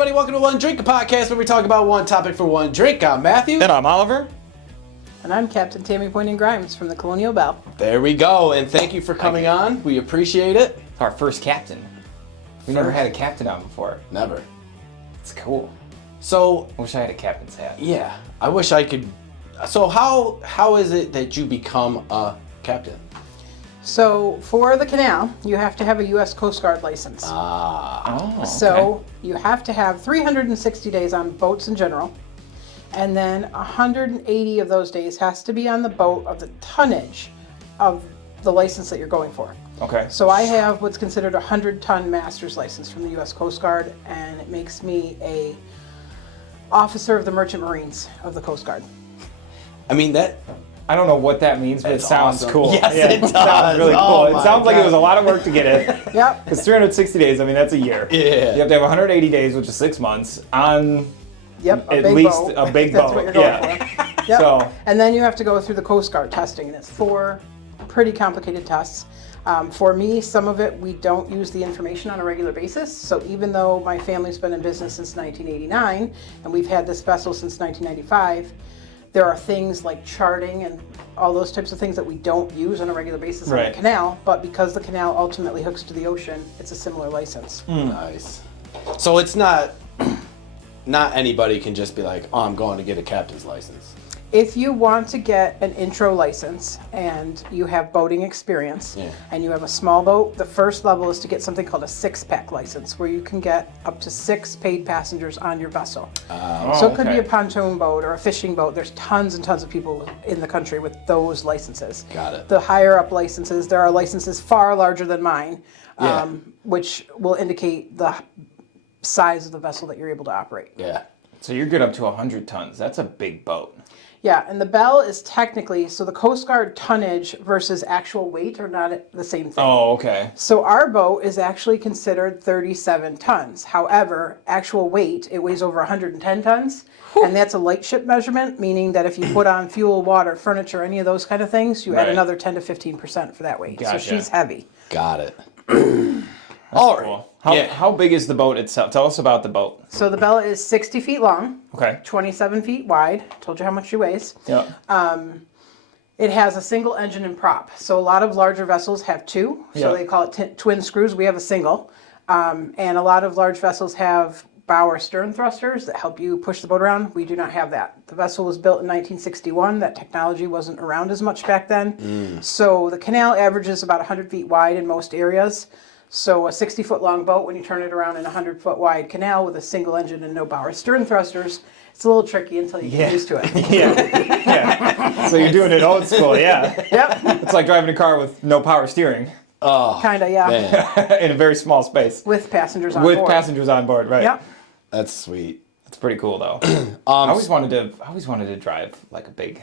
everybody. Welcome to One Drink, a podcast where we talk about one topic for one drink. I'm Matthew. And I'm Oliver. And I'm Captain Tammee Grimes from the Colonial Belle. There we go. And thank you for coming on. We appreciate it. It's our first captain. We've never had a captain on before. Never. It's cool. So, I wish I had a captain's hat. yeah, I wish I could. So how is it that you become a captain? So for the canal, you have to have a U.S. Coast Guard license. Oh, okay. So you have to have 360 days on boats in general. And then 180 of those days has to be on the boat of the tonnage of the license that you're going for. Okay. So I have what's considered a 100-ton master's license from the U.S. Coast Guard, and it makes me a officer of the Merchant Marines of the Coast Guard. I mean, I don't know what that means, but it sounds awesome. cool. Yes, it does. Sounds really cool. Oh It sounds like my it was a lot of work to get it. Yep. Because 360 days, I mean, that's a year. Yeah. You have to have 180 days, which is 6 months, on Yep, a at big least boat. a big That's boat. what you're going Yeah. for. Yep. So, And then you have to go through the Coast Guard testing, and it's 4 pretty complicated tests. For me, some of it, we don't use the information on a regular basis. So even though my family's been in business since 1989, and we've had this vessel since 1995, there are things like charting and all those types of things that we don't use on a regular basis on the Right. canal. But because the canal ultimately hooks to the ocean, it's a similar license. Nice. So it's not anybody can just be like, oh, I'm going to get a captain's license. If you want to get an intro license and you have boating experience and you have a small boat, the first level is to get something called a 6-pack license, where you can get up to 6 paid passengers on your vessel. So it could be a pontoon boat or a fishing boat. There's tons and tons of people in the country with those licenses. Got it. The higher up licenses, there are licenses far larger than mine, Yeah. which will indicate the size of the vessel that you're able to operate. Yeah. so you're good up to 100 tons. That's a big boat. Yeah, and the Belle is technically, so the Coast Guard tonnage versus actual weight are not the same thing. Oh, okay. So our boat is actually considered 37 tons. However, actual weight, it weighs over 110 tons. And that's a light ship measurement, meaning that if you put on fuel, water, furniture, any of those kind of things, you add Right. another 10 to 15% for that weight. Gotcha. So she's heavy. Got it. All right. Cool. Yeah. How big is the boat itself? Tell us about the boat. So the Belle is 60 feet long, Okay. 27 feet wide. Told you how much she weighs. Yeah. It has a single engine and prop. So a lot of larger vessels have 2. So Yeah. they call it twin screws. We have a single. And a lot of large vessels have bow or stern thrusters that help you push the boat around. We do not have that. The vessel was built in 1961. That technology wasn't around as much back then. So the canal averages about 100 feet wide in most areas. So a 60-foot long boat, when you turn it around in a 100-foot wide canal with a single engine and no bow or stern thrusters, it's a little tricky until you get used to it. Yeah. So you're doing it old school, yeah. Yep, It's like driving a car with no power steering Oh, kind of, yeah. man. in a very small space. With passengers on With board. passengers on board, right? Yep. That's sweet. It's pretty cool though. I always wanted to drive like a big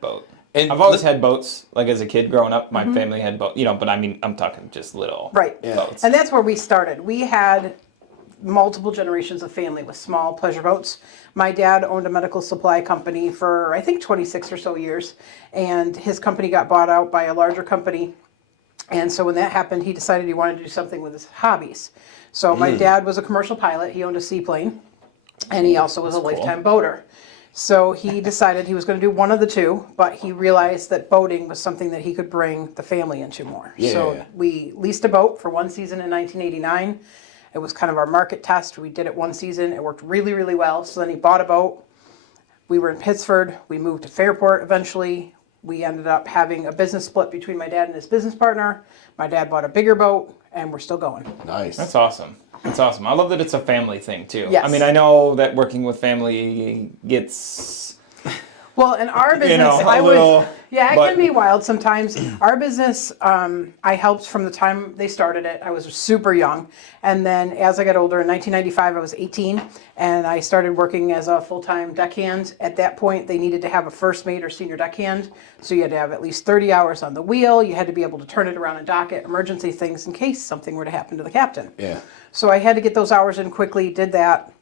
boat. And I've always had boats, like as a kid growing up. My family had boats, but I mean, I'm talking just little Right. boats. And that's where we started. We had multiple generations of family with small pleasure boats. My dad owned a medical supply company for, I think, 26 or so years. And his company got bought out by a larger company. And so when that happened, he decided he wanted to do something with his hobbies. So my dad was a commercial pilot. He owned a seaplane. And he also was a lifetime boater. So he decided he was going to do one of the two, but he realized that boating was something that he could bring the family into more. Yeah. So we leased a boat for one season in 1989. It was kind of our market test. We did it one season. It worked really, really well. So then he bought a boat. We were in Pittsford. We moved to Fairport eventually. We ended up having a business split between my dad and his business partner. My dad bought a bigger boat, and we're still going. Nice. That's awesome. That's awesome. I love that it's a family thing too. Yes. I mean, I know that working with family gets Well, in our business, it can be wild sometimes. Our business, I helped from the time they started it. I was super young. And then as I got older, in 1995, I was 18, and I started working as a full-time deckhand. At that point, they needed to have a first mate or senior deckhand. So you had to have at least 30 hours on the wheel. You had to be able to turn it around and dock it, emergency things in case something were to happen to the captain. Yeah. So I had to get those hours in quickly, did that.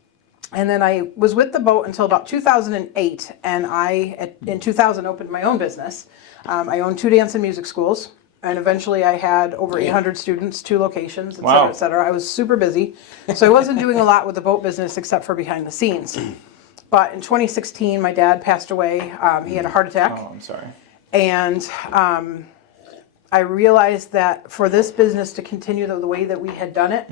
And then I was with the boat until about 2008, and in 2000 opened my own business. I own 2 dance and music schools, And eventually I had over 800 students, 2 locations, et cetera, Wow. et cetera. I was super busy. So I wasn't doing a lot with the boat business except for behind the scenes. But in 2016, my dad passed away. He had a heart attack. Oh, I'm sorry. And I realized that for this business to continue the way that we had done it,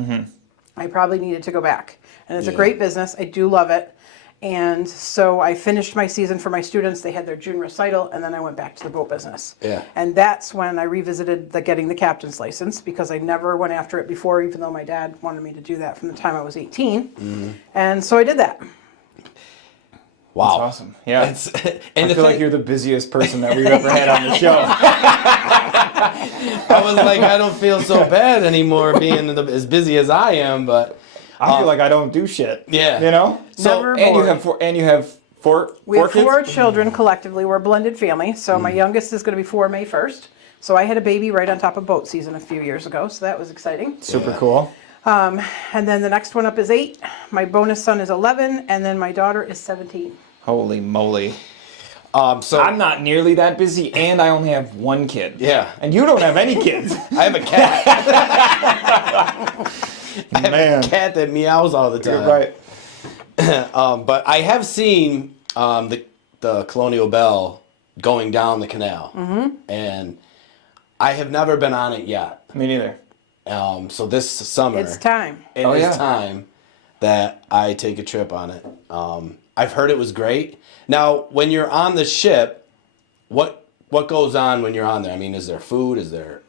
I probably needed to go back. And it's a great business. I do love it. And so I finished my season for my students. They had their June recital, and then I went back to the boat business. Yeah. And that's when I revisited getting the captain's license, because I never went after it before, even though my dad wanted me to do that from the time I was 18. And so I did that. Wow. That's awesome. Yeah. And I feel like you're the busiest person that we've ever had on the show. I was like, I don't feel so bad anymore being as busy as I am, but I feel like I don't do shit. Yeah. You know? Never And bored. you have four We have kids? 4 children collectively. We're a blended family. So my youngest is going to be 4 May 1st. So I had a baby right on top of boat season a few years ago. So that was exciting. Super cool. And then the next one up is 8. My bonus son is 11. And then my daughter is 17. Holy moly. so I'm not nearly that busy, and I only have 1 kid. Yeah. And you don't have any kids. I have a cat. I have Man. a cat that meows all the time. Right. But I have seen the Colonial Belle going down the canal, and I have never been on it yet. Me neither. So this summer, It's time. It Oh, is yeah. time that I take a trip on it. I've heard it was great. Now, when you're on the ship, what goes on when you're on there? I mean, is there food? Is there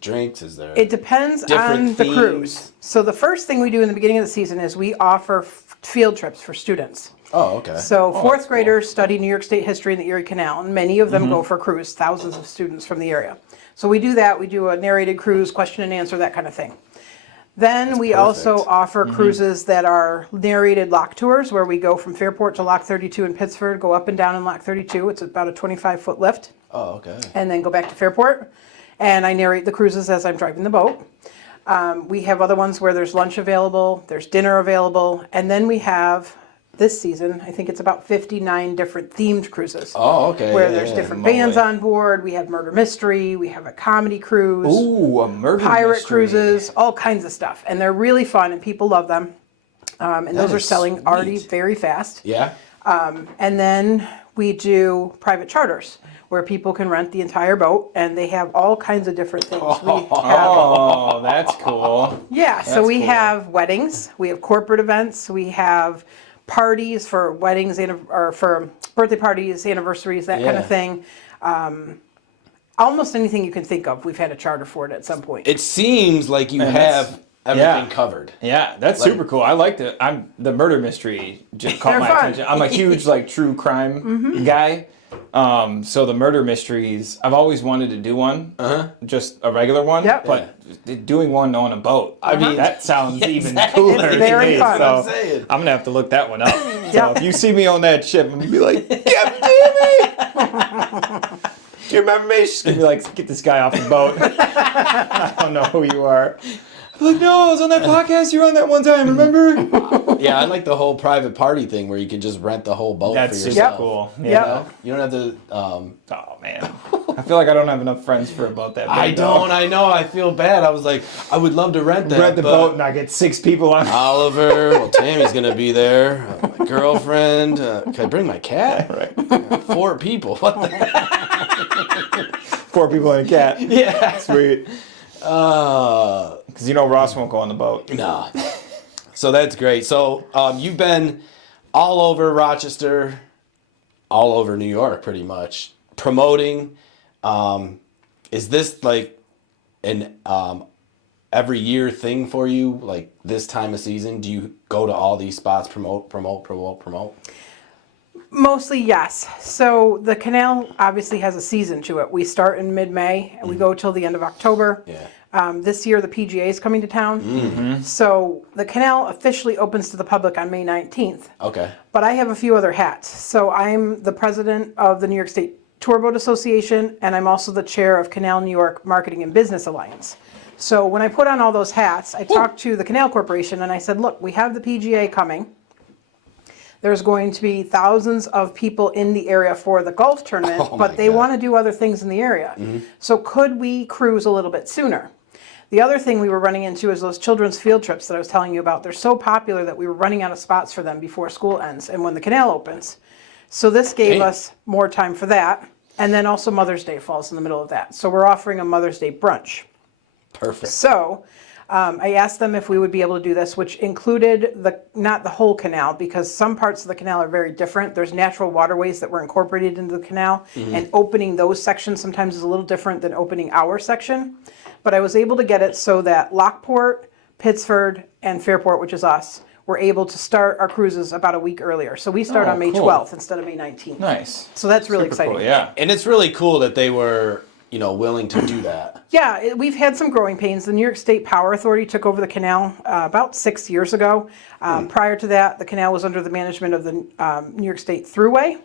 drinks? Is there? It depends Different on the themes? cruise. So the first thing we do in the beginning of the season is we offer field trips for students. Oh, okay. So that's fourth cool. graders study New York State history in the Erie Canal, and many of them go for a cruise, thousands of students from the area. So we do that. We do a narrated cruise, question and answer, that kind of thing. Then we also perfect. offer cruises that are narrated lock tours, where we go from Fairport to Lock 32 in Pittsford, go up and down in Lock 32. It's about a 25-foot lift. Oh, okay. And then go back to Fairport. And I narrate the cruises as I'm driving the boat. We have other ones where there's lunch available, there's dinner available, and then we have, this season, I think it's about 59 different themed cruises. Oh, okay. Where Yeah, there's yeah, different moly. bands on board. We have murder mystery, we have a comedy cruise, Ooh, a murder pirate mystery. cruises, all kinds of stuff. And they're really fun and people love them. And those are is selling already sweet. very fast. Yeah. And then we do private charters where people can rent the entire boat, and they have all kinds of different things. We have, Oh, that's cool. yeah, so that's we cool. have weddings, we have corporate events, we have parties for weddings or for birthday parties, anniversaries, that kind Yeah. of thing. Almost anything you can think of, we've had a charter for it at some point. It seems like you Man, have everything yeah. covered. Yeah, that's Like- super cool. I liked it. The murder mystery just caught They're my fun. attention. I'm a huge true crime guy. So the murder mysteries, I've always wanted to do one, just a regular one. Yep. But doing one on a boat, I mean, that sounds even exactly. cooler. It's to very me, fun. So That's what I'm saying. I'm gonna have to look that one up. So Yep. if you see me on that ship, I'm gonna be like, Captain Tammee! Do you remember me? She's gonna be like, get this guy off the boat. I don't know who you are. I'm like, no, I was on that podcast you were on that one time, remember? Yeah, I like the whole private party thing where you can just rent the whole boat That's for super yourself. cool. You Yep. know? You don't have to. Oh man, I feel like I don't have enough friends for a boat that big. I don't. I know. I feel bad. I was like, I would love to rent that. Rent the but boat and I get 6 people on. Oliver, well, Tammy's gonna be there. My girlfriend. Can I bring my cat? Right. 4 people. What the? 4 people and a cat. Yeah. Sweet. Because you know Ross won't go on the boat. Nah. So that's great. So you've been all over Rochester, all over New York, pretty much promoting. Is this like an every year thing for you? Like this time of season, do you go to all these spots, promote? Mostly, yes. So the canal obviously has a season to it. We start in mid-May and we go till the end of October. Yeah. This year the PGA is coming to town. So the canal officially opens to the public on May 19th. Okay. But I have a few other hats. So I'm the president of the New York State Tour Boat Association, and I'm also the chair of Canal New York Marketing and Business Alliance. So when I put on all those hats, I talked to the Canal Corporation and I said, look, we have the PGA coming. There's going to be thousands of people in the area for the golf tournament, Oh my but they God. want to do other things in the area. So could we cruise a little bit sooner? The other thing we were running into is those children's field trips that I was telling you about. They're so popular that we were running out of spots for them before school ends and when the canal opens. So this gave Dang. us more time for that. And then also Mother's Day falls in the middle of that. So we're offering a Mother's Day brunch. Perfect. So I asked them if we would be able to do this, which included not the whole canal, because some parts of the canal are very different. There's natural waterways that were incorporated into the canal, and opening those sections sometimes is a little different than opening our section. But I was able to get it so that Lockport, Pittsford, and Fairport, which is us, were able to start our cruises about a week earlier. So we start Oh, on May cool. 12th instead of May 19th. Nice. So that's really Super exciting. cool, yeah. And it's really cool that they were, willing to do that. Yeah, we've had some growing pains. The New York State Power Authority took over the canal about 6 years ago. Prior to that, the canal was under the management of the New York State Thruway.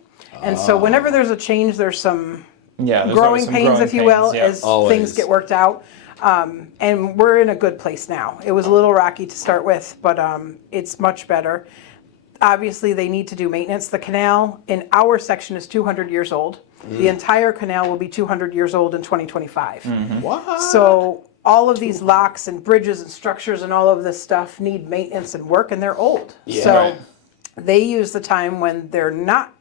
And so whenever there's a change, there's some Yeah, there's growing always some pains, growing if you will, pains, yeah. as Always. things get worked out. And we're in a good place now. It was a little rocky to start with, but it's much better. Obviously, they need to do maintenance. The canal in our section is 200 years old. The entire canal will be 200 years old in 2025. What? So all of these locks and bridges and structures and all of this stuff need maintenance and work, and they're old. Yeah. So Right. they use the time when they're not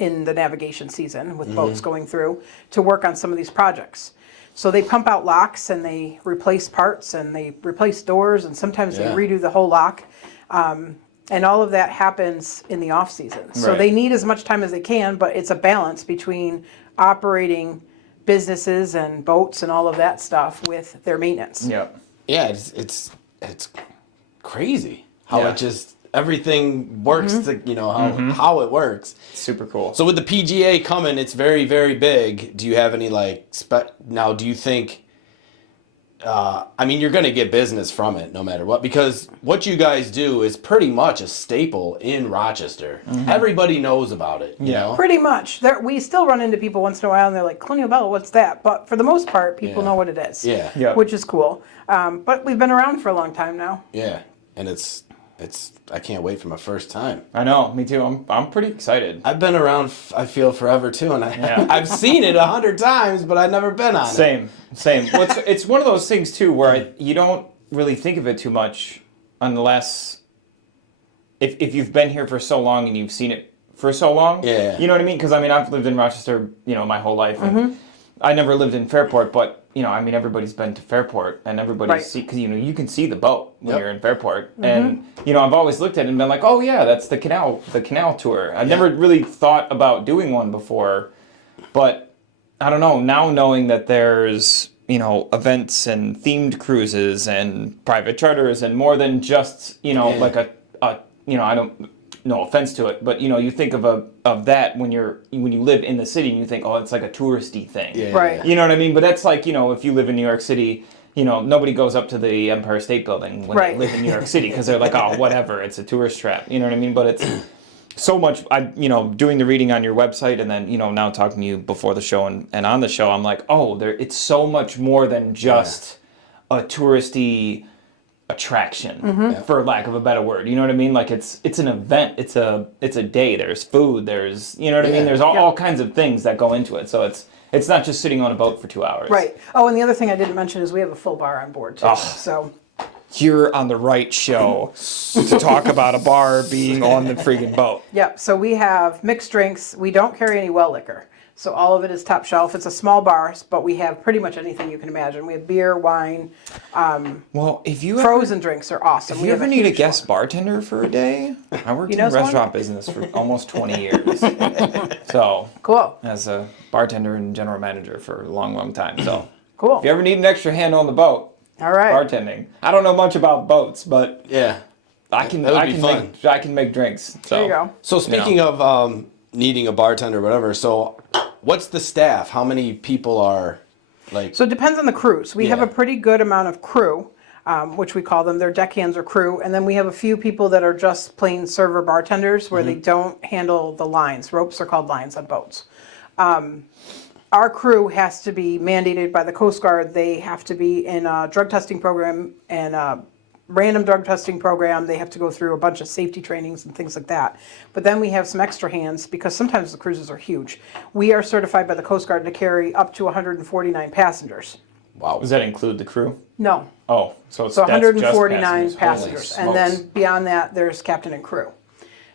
in the navigation season with boats going through to work on some of these projects. So they pump out locks and they replace parts and they replace doors and sometimes Yeah. they redo the whole lock. And all of that happens in the off season. So Right. they need as much time as they can, but it's a balance between operating businesses and boats and all of that stuff with their maintenance. Yep. Yeah, it's crazy how Yeah. it just everything works to how it works. Super cool. So with the PGA coming, it's very, very big. Do you have any now? Do you think? You're going to get business from it no matter what, because what you guys do is pretty much a staple in Rochester. Everybody knows about it. You know? Pretty much. We still run into people once in a while and they're like, Colonial Belle, what's that? But for the most part, people Yeah. know what it is. Yeah. Yeah. Which is cool. But we've been around for a long time now. Yeah, and it's. I can't wait for my first time. I know, me too. I'm pretty excited. I've been around, I feel, forever too, and Yeah. I've seen it 100 times, but I've never been on it. Same. Well, it's one of those things too where you don't really think of it too much unless if you've been here for so long and you've seen it for so long. Yeah. You know what I mean? Because I've lived in Rochester, my whole life. And I never lived in Fairport, but everybody's been to Fairport, and everybody's Right. because you can see the boat when Yep. you're in Fairport, and I've always looked at it and been like, oh yeah, that's the canal tour. I've never really thought about doing one before, but I don't know, now knowing that there's events and themed cruises and private charters and more than just like a I don't. No offense to it, but you think of that when you live in the city and you think, oh, it's like a touristy thing. Yeah. Right. You know what I mean? But that's like, if you live in New York City, nobody goes up to the Empire State Building when Right. they live in New York City because they're like, oh, whatever, it's a tourist trap. You know what I mean? But it's so much, doing the reading on your website and then, now talking to you before the show and on the show, I'm like, oh, it's so much more than just a touristy attraction, for lack of a better word. You know what I mean? Like it's an event. It's a day. There's food. There's I mean. There's all kinds of things that go into it. So it's not just sitting on a boat for 2 hours. Right. Oh, and the other thing I didn't mention is we have a full bar on board too. Oh. So You're on the right show to talk about a bar being on the freaking boat. yeah, so we have mixed drinks. We don't carry any well liquor. So all of it is top shelf. It's a small bar, but we have pretty much anything you can imagine. We have beer, wine, Well, if you frozen drinks are awesome. If We you have ever need a huge guest bartender for a day, I worked in know the someone? restaurant business for almost 20 years. So, one. Cool. as a bartender and general manager for a long, long time. So, Cool. if you ever need an extra hand on the boat, All right. bartending. I don't know much about boats, but Yeah. I can That would I be can fun. make drinks. So There you go. So speaking of needing a bartender or whatever, so what's the staff? How many people are So it depends on the cruise. We have Yeah. a pretty good amount of crew, which we call them. They're deckhands or crew. And then we have a few people that are just plain server bartenders where they don't handle the lines. Ropes are called lines on boats. Our crew has to be mandated by the Coast Guard. They have to be in a drug testing program and random drug testing program. They have to go through a bunch of safety trainings and things like that. But then we have some extra hands because sometimes the cruises are huge. We are certified by the Coast Guard to carry up to 149 passengers. Wow. Does that include the crew? No. Oh, so So that's just 149 passengers. passengers. Holy And smokes. then beyond that, there's captain and crew.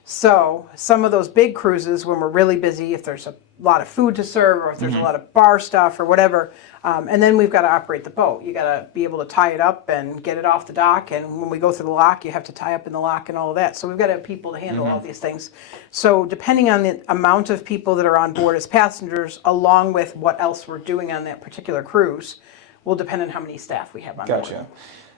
So some of those big cruises, when we're really busy, if there's a lot of food to serve or if there's a lot of bar stuff or whatever, and then we've got to operate the boat. You got to be able to tie it up and get it off the dock. And when we go through the lock, you have to tie up in the lock and all of that. So we've got to have people to handle all these things. So depending on the amount of people that are on board as passengers, along with what else we're doing on that particular cruise, will depend on how many staff we have on board. Gotcha.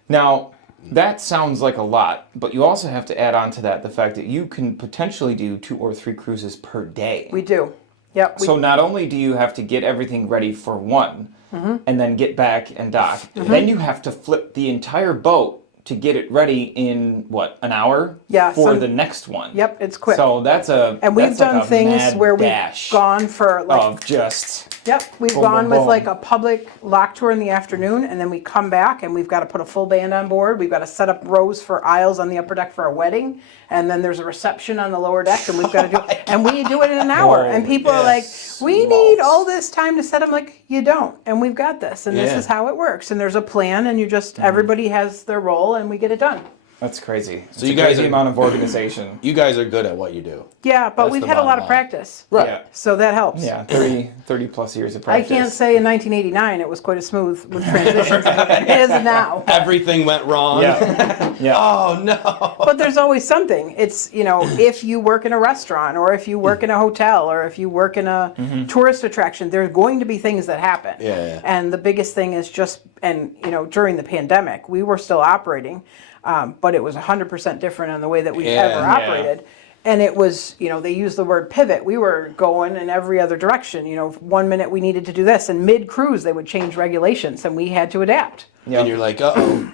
Now, that sounds like a lot, but you also have to add on to that the fact that you can potentially do 2 or 3 cruises per day. We do. Yep. So not only do you have to get everything ready for one and then get back and dock, then you have to flip the entire boat to get it ready in, what, an hour? Yeah, For the next one. Yep, it's quick. So that's a And we've that's like done a things mad where we've dash gone for like of just... Yep, we've Boom, gone boom, with boom. like a public lock tour in the afternoon, and then we come back and we've got to put a full band on board. We've got to set up rows for aisles on the upper deck for a wedding, and then there's a reception on the lower deck, and we've got to do it. And we do it in an hour. And people are like, "We need all this time to set." I'm like, "You don't, and we've got this, and this Yeah. is how it works." And there's a plan, and you just everybody has their role, and we get it done. That's crazy. So you guys crazy are- amount of organization. You guys are good at what you do. Yeah, but That's we've the had a lot bottom of line. practice, Right. Yeah. so that helps. Yeah, 30 plus years of I practice. can't say in 1989 it was quite a smooth with transitions. It is now. Everything went wrong. Yeah. Yeah. Oh no. But there's always something. It's, if you work in a restaurant or if you work in a hotel or if you work in a tourist attraction, there's going to be things that happen. Yeah. And the biggest thing is during the pandemic, we were still operating, but it was 100% different on the way that we've ever Yeah. operated. And it was, they use the word pivot. We were going in every other direction. 1 minute we needed to do this, and mid-cruise they would change regulations, and we had to adapt. And you're like, uh-oh.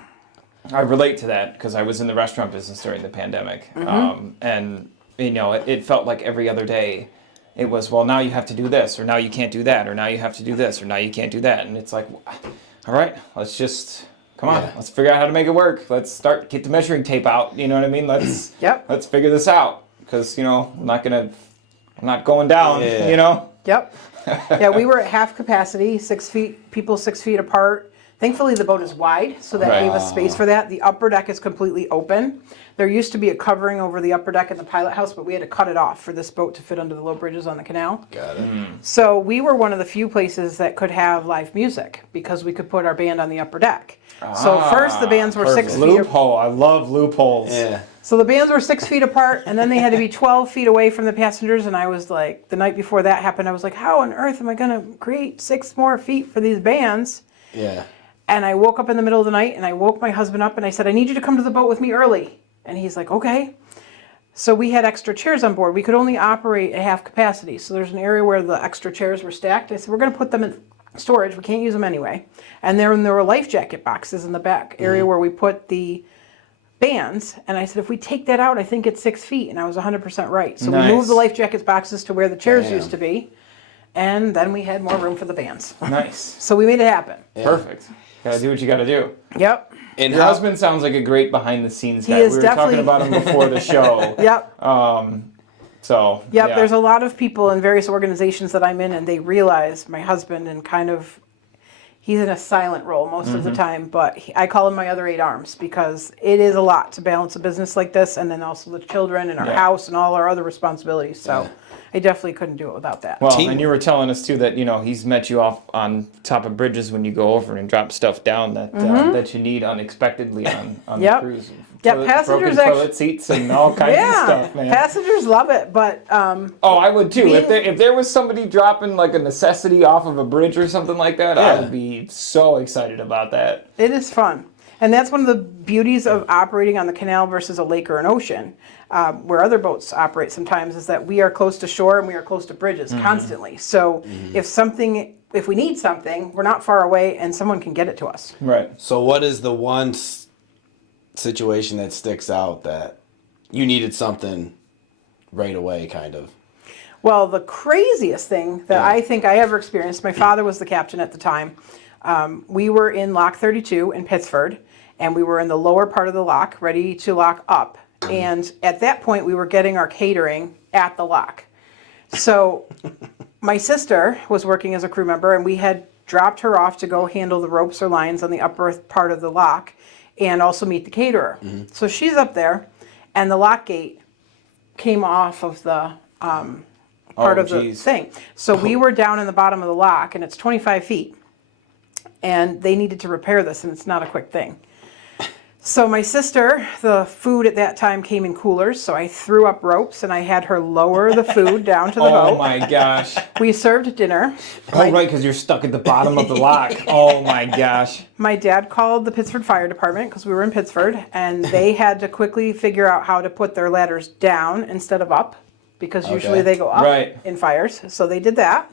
I relate to that because I was in the restaurant business during the pandemic. And, it felt like every other day it was, well, now you have to do this, or now you can't do that, or now you have to do this, or now you can't do that. And it's like, all right, let's just, come on, Yeah. let's figure out how to make it work. Let's get the measuring tape out. You know what I mean? Let's figure this out because, I'm not going down, Yeah. Yep. Yeah, we were at half capacity, 6 feet, people 6 feet apart. Thankfully, the boat is wide, so that Right. gave us space for that. The upper deck is completely open. There used to be a covering over the upper deck in the pilot house, but we had to cut it off for this boat to fit under the low bridges on the canal. Got it. So we were one of the few places that could have live music because we could put our band on the upper deck. So first the bands were 6 feet. Loophole. I love loopholes. Yeah. So the bands were 6 feet apart, and then they had to be 12 feet away from the passengers. And I was like, the night before that happened, I was like, how on earth am I going to create 6 more feet for these bands? Yeah. And I woke up in the middle of the night, and I woke my husband up, and I said, I need you to come to the boat with me early. And he's like, okay. So we had extra chairs on board. We could only operate at half capacity. So there's an area where the extra chairs were stacked. I said, we're going to put them in storage. We can't use them anyway. And there were life jacket boxes in the back area where we put the bands. And I said, if we take that out, I think it's 6 feet. And I was 100% right. So Nice. we moved the life jackets boxes to where the chairs Damn. used to be. And then we had more room for the bands. Nice. So we made it happen. Perfect. Gotta do what you gotta do. Yep. And Your how, husband sounds like a great behind the scenes He guy. is We were talking definitely- about him before the show. Yep. So Yep, yeah. there's a lot of people in various organizations that I'm in, and they realize my husband and he's in a silent role most of the time, but I call him my other 8 arms because it is a lot to balance a business like this, and then also the children and our Yeah. house and all our other responsibilities. So I definitely couldn't do it without that. Well, Team- and you were telling us too that he's met you off on top of bridges when you go over and drop stuff down that that you need unexpectedly on Yep. the cruise. Yeah, Toilet- passengers broken actu- toilet seats and all kinds of stuff, man. passengers love it, but Oh, I would too. Being- If there was somebody dropping like a necessity off of a bridge or something like that, I Yeah. would be so excited about that. it is fun. And that's one of the beauties of operating on the canal versus a lake or an ocean, where other boats operate sometimes, is that we are close to shore and we are close to bridges constantly. So if we need something, we're not far away and someone can get it to us. Right. so what is the one situation that sticks out that you needed something right away, kind of? Well, the craziest thing that Yeah. I think I ever experienced, my father was the captain at the time. We were in Lock 32 in Pittsford, and we were in the lower part of the lock, ready to lock up. And at that point, we were getting our catering at the lock. So my sister was working as a crew member, and we had dropped her off to go handle the ropes or lines on the upper part of the lock and also meet the caterer. So she's up there, and the lock gate came off of the part of the thing. So we were down in the bottom of the lock, and it's 25 feet. And they needed to repair this, and it's not a quick thing. So my sister, the food at that time came in coolers, so I threw up ropes, and I had her lower the food down to the boat. Oh my gosh. We served dinner. Oh, right, because you're stuck at the bottom of the lock. Oh my gosh. My dad called the Pittsford Fire Department, because we were in Pittsford, and they had to quickly figure out how to put their ladders down instead of up, because usually they go up in fires. So they did that.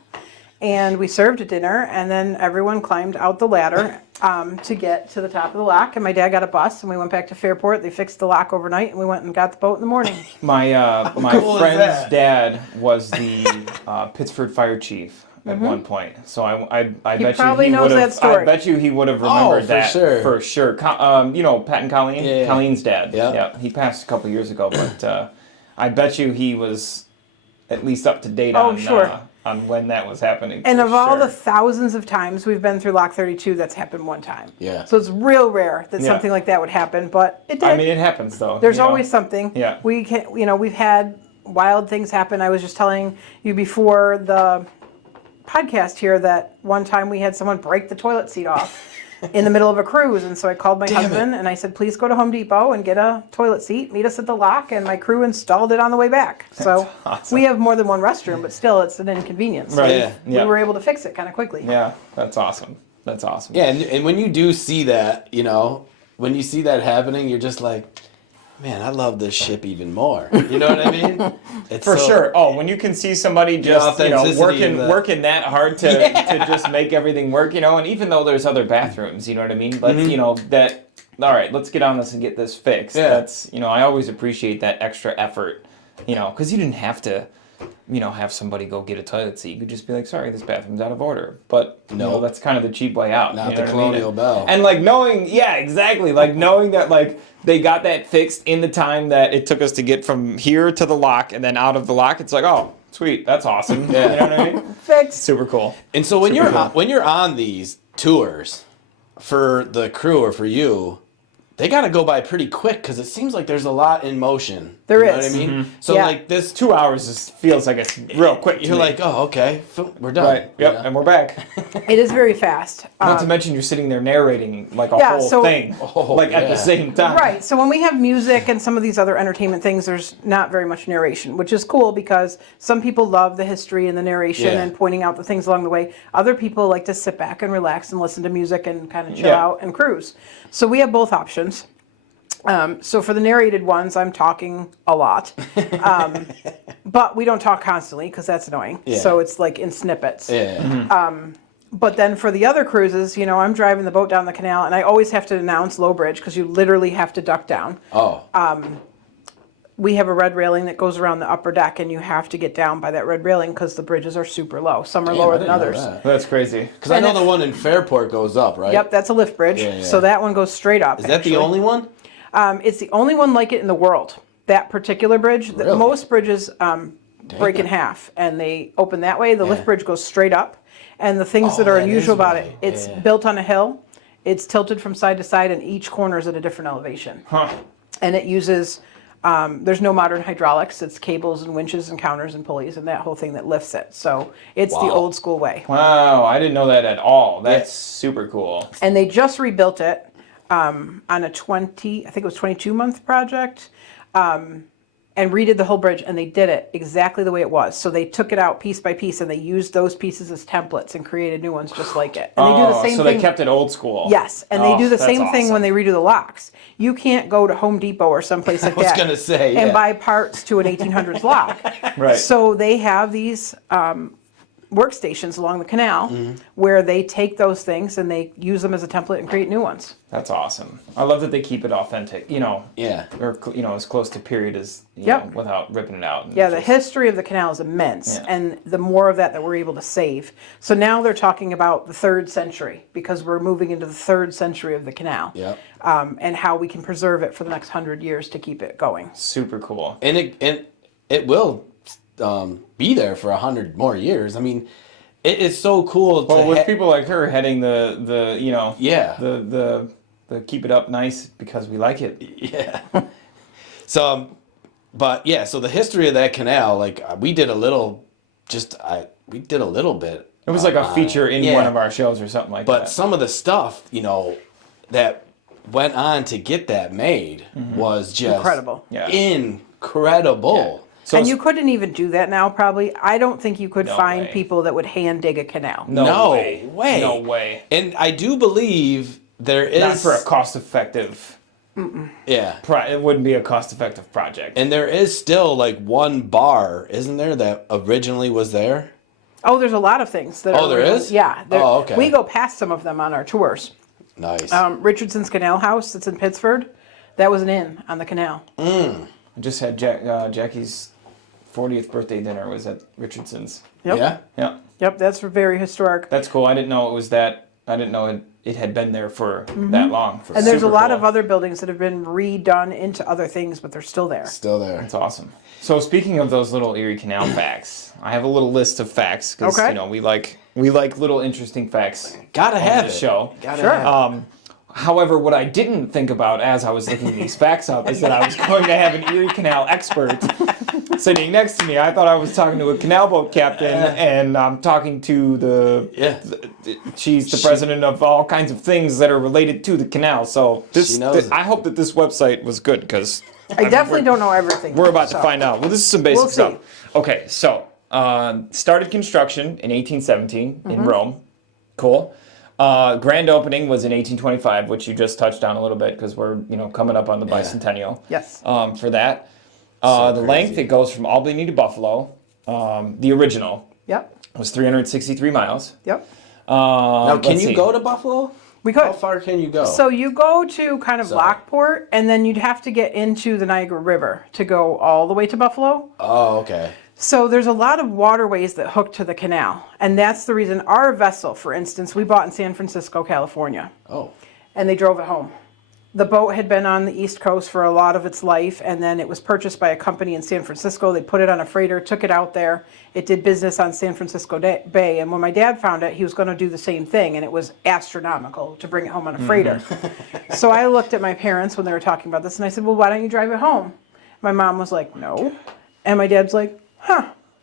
And we served dinner, and then everyone climbed out the ladder to get to the top of the lock. And my dad got a bus, and we went back to Fairport. They fixed the lock overnight, and we went and got the boat in the morning. My cool is friend's that? dad was the Pittsford fire chief at one point. So I bet probably you he knows would that have. story. I bet you he would have remembered for that sure. for sure. You know Pat and Colleen. Yeah. Colleen's dad. Yeah. Yeah. He passed a couple years ago, but I bet you he was at least up to date on when that was happening. And for of all sure. the thousands of times we've been through Lock 32, that's happened one time. Yeah. So it's real rare that Yeah. something like that would happen, but it did. I mean, it happens though. There's you know? always something. Yeah. We can, we've had wild things happen. I was just telling you before the podcast here that one time we had someone break the toilet seat off in the middle of a cruise, and so I called my husband and I said, please go to Home Depot and get a toilet seat, meet us at the lock, and my crew installed it on the way back. So awesome. we have more than one restroom, but still it's an inconvenience. So Right. we were able to fix it kind of quickly. Yeah, that's awesome. That's awesome. Yeah, and when you do see that, when you see that happening, you're just like, man, I love this ship even more. You know what I mean? It's For sure. Oh, when you can see somebody just authenticity in the- working that hard to just make everything work, and even though there's other bathrooms, you know what I mean? But that all right, let's get on this and get this fixed. Yeah. That's I always appreciate that extra effort, because you didn't have to have somebody go get a toilet seat. You could just be like, sorry, this bathroom's out of order. But No. that's kind of the cheap way out. Not you know the what I mean? Colonial Belle. And knowing that they got that fixed in the time that it took us to get from here to the lock and then out of the lock, it's like, oh, sweet, that's awesome. Yeah. You know what I mean? Fixed. Super cool. And so when Super cool. you're on these tours for the crew or for you, they got to go by pretty quick because it seems like there's a lot in motion. There you know is. what I mean? Mm-hmm. So Yeah. like this 2 hours feels like it's real quick. to you're me. like, oh, okay, we're done. right, yep, and we're back. It is very fast. Not to mention you're sitting there narrating like a Yeah, whole so- thing, at yeah. the same time. Right. So when we have music and some of these other entertainment things, there's not very much narration, which is cool because some people love the history and the narration Yeah. and pointing out the things along the way. Other people like to sit back and relax and listen to music and kind of chill Yeah. out and cruise. So we have both options. So for the narrated ones, I'm talking a lot. But we don't talk constantly because that's annoying. Yeah. So it's like in snippets. Yeah. But then for the other cruises, I'm driving the boat down the canal and I always have to announce low bridge because you literally have to duck down. Oh. We have a red railing that goes around the upper deck and you have to get down by that red railing because the bridges are super low. Some are Damn, lower I than didn't know others. that. That's crazy. Because I know and the one in Fairport goes up, right? Yep, that's a lift bridge. Yeah, yeah. So that one goes straight up. Is that the only one? It's the only one like it in the world. That particular bridge. Really? Most bridges break in half and they open that way. The lift bridge goes straight up. And the things that are that unusual is about right. it, it's Yeah. built on a hill. It's tilted from side to side and each corner is at a different elevation. Huh. And it uses, there's no modern hydraulics. It's cables and winches and counters and pulleys and that whole thing that lifts it. So it's the Wow. old school way. Wow, I didn't know that at all. That's super cool. And they just rebuilt it on a I think it was 22-month project, and redid the whole bridge, and they did it exactly the way it was. So they took it out piece by piece, and they used those pieces as templates and created new ones just like it. And they do the same so thing. they kept it old school. Yes, and they do the that's same thing when awesome. they redo the locks. You can't go to Home Depot or someplace like was that gonna say, and yeah. buy parts to an 1800s lock. Right. So they have these workstations along the canal where they take those things and they use them as a template and create new ones. That's awesome. I love that they keep it authentic, Yeah. or, as close to period as, Yep. without ripping it out. And Yeah, the just- history of the canal is immense, Yeah. and the more of that we're able to save. So now they're talking about the 3rd century, because we're moving into the 3rd century of the canal. Yep. And how we can preserve it for the next 100 years to keep it going. Super cool. And it will be there for 100 more years. I mean, it's so cool to Well, with people like her heading the Yeah. the keep it up nice because we like it. Yeah. So, but yeah, so the history of that canal, like we did a little bit. It was like a feature in yeah. one of our shows or something like But that. some of the stuff, that went on to get that made was just Incredible. Yeah. incredible. So And you couldn't even do that now, probably. I don't think you could No find way. people that would hand dig a canal. No way. way. No way. And I do believe there is Not for a cost-effective. yeah. It wouldn't be a cost-effective project. And there is still like one bar, isn't there, that originally was there? Oh, there's a lot of things. That Oh, are there original. is? Yeah. Oh, okay. We go past some of them on our tours. Nice. Richardson's Canal House that's in Pittsford, that was an inn on the canal. I just had Jackie's 40th birthday dinner was at Richardson's. Yep. Yeah. Yeah. Yep, that's very historic. That's cool. I didn't know it was that. I didn't know it had been there for that long. And there's a Super lot cool. of other buildings that have been redone into other things, but they're still there. Still there. That's awesome. So speaking of those little Erie Canal facts, I have a little list of facts because Okay. we like little interesting facts. Gotta on have the it. show. Gotta Sure. have it. However, what I didn't think about as I was looking these facts up is that I was going to have an Erie Canal expert sitting next to me. I thought I was talking to a canal boat captain, and I'm talking to she's the president of all kinds of things that are related to the canal. So She knows it. I hope that this website was good because I definitely don't know everything. we're about to so. find out. Well, this is some basic We'll see. stuff. Okay, so started construction in 1817 in Rome. Cool. Grand opening was in 1825, which you just touched on a little bit because we're coming up on the bicentennial. Yes. For that, So the length crazy. it goes from Albany to Buffalo. The original Yep. was 363 miles. Yep. Now, can let's you see. go to Buffalo? We could. How far can you go? So you go to kind of Sorry. Lockport, and then you'd have to get into the Niagara River to go all the way to Buffalo. Oh, okay. So there's a lot of waterways that hook to the canal. And that's the reason our vessel, for instance, we bought in San Francisco, California, Oh, and they drove it home. The boat had been on the East Coast for a lot of its life, and then it was purchased by a company in San Francisco. They put it on a freighter, took it out there. It did business on San Francisco Bay. And when my dad found it, he was going to do the same thing, and it was astronomical to bring it home on a freighter. So I looked at my parents when they were talking about this, and I said, well, why don't you drive it home? My mom was like, no. And my dad's like,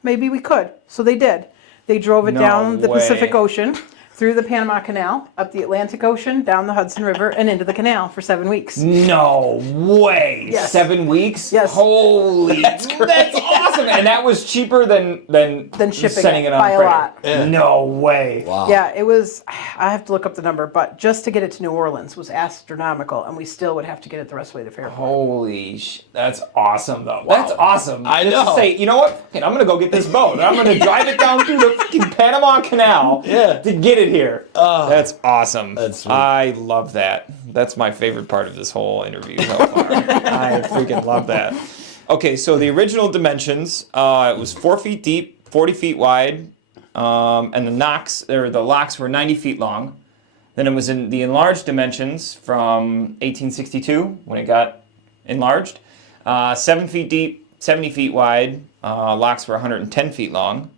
maybe we could. So they did. They drove it No down the way. Pacific Ocean, through the Panama Canal, up the Atlantic Ocean, down the Hudson River, and into the canal for 7 weeks. No way! Yes. 7 weeks? Yes. Holy, that's awesome! And that was cheaper than shipping sending it it on by a freighter. lot. Yeah. No way! wow. Yeah, it was, I have to look up the number, but just to get it to New Orleans was astronomical, and we still would have to get it the rest of the way to Fairport. Holy that's awesome though. That's awesome. I Just to know. say, you know what? Okay, I'm gonna go get this boat. And I'm gonna drive it down through the fucking Panama Canal Yeah. to get it here. That's awesome. That's sweet. I love that. That's my favorite part of this whole interview so far. I freaking love that. Okay, so the original dimensions, it was 4 feet deep, 40 feet wide, and the locks were 90 feet long. Then it was in the enlarged dimensions from 1862 when it got enlarged. 7 feet deep, 70 feet wide. Locks were 110 feet long.